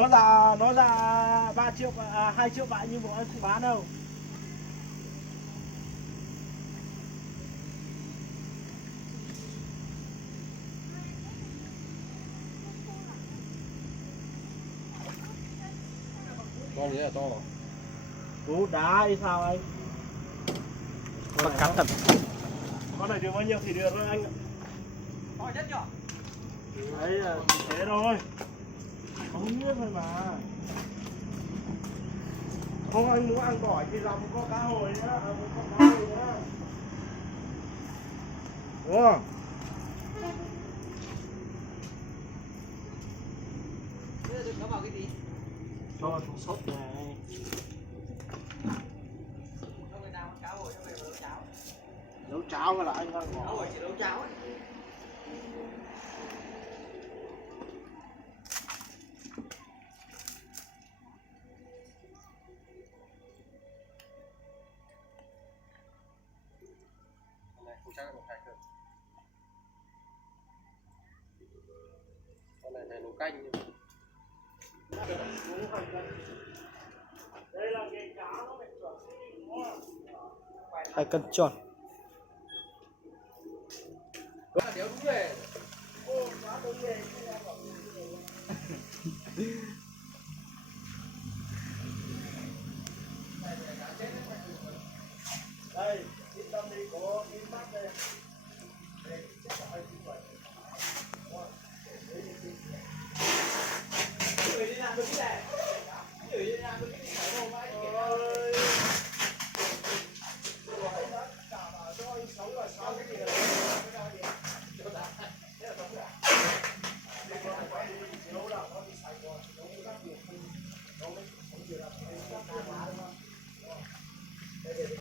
Nó là 3 triệu 2 triệu bãi nhưng bọn anh không bán đâu. Con này là to rồi. Cú đá hay sao anh? Bắt cắt thật. Con này được bao nhiêu thì được thôi anh ạ. To nhất nhở? Đấy là thế thôi. Không biết thôi mà. Không anh muốn ăn gỏi thì làm có cá hồi nhá, có cá hồi nhá. Đúng không? Bây giờ đừng nó vào cái gì? Cho thùng sốt này. Cho người nào ăn cá hồi, cho người nấu cháo. Nấu cháo mà là anh ăn Cá gỏi. hồi chỉ nấu cháo ấy. Con này không chắc là một thạch rồi. Con này phải nấu canh nhưng Đây là cái cá nó phải chuẩn đúng không? 2 cân tròn. Đó là đéo đúng về. Ô, cá đúng về. Đây, cái tâm đi có cái mắt đây. Đây, chết là ai cũng vậy. Người đi làm được cái này. Người đi làm được cái này phải đâu mà anh kể. Ôi. Anh đã trả bảo cho anh sống là sao cái gì rồi. Cho ta. Thế là sống cả. Đây con quay đi chiếu là nó đi sạch rồi, nó mới đắt nhiều hơn. Nó mới sống nhiều là nó quá đúng không?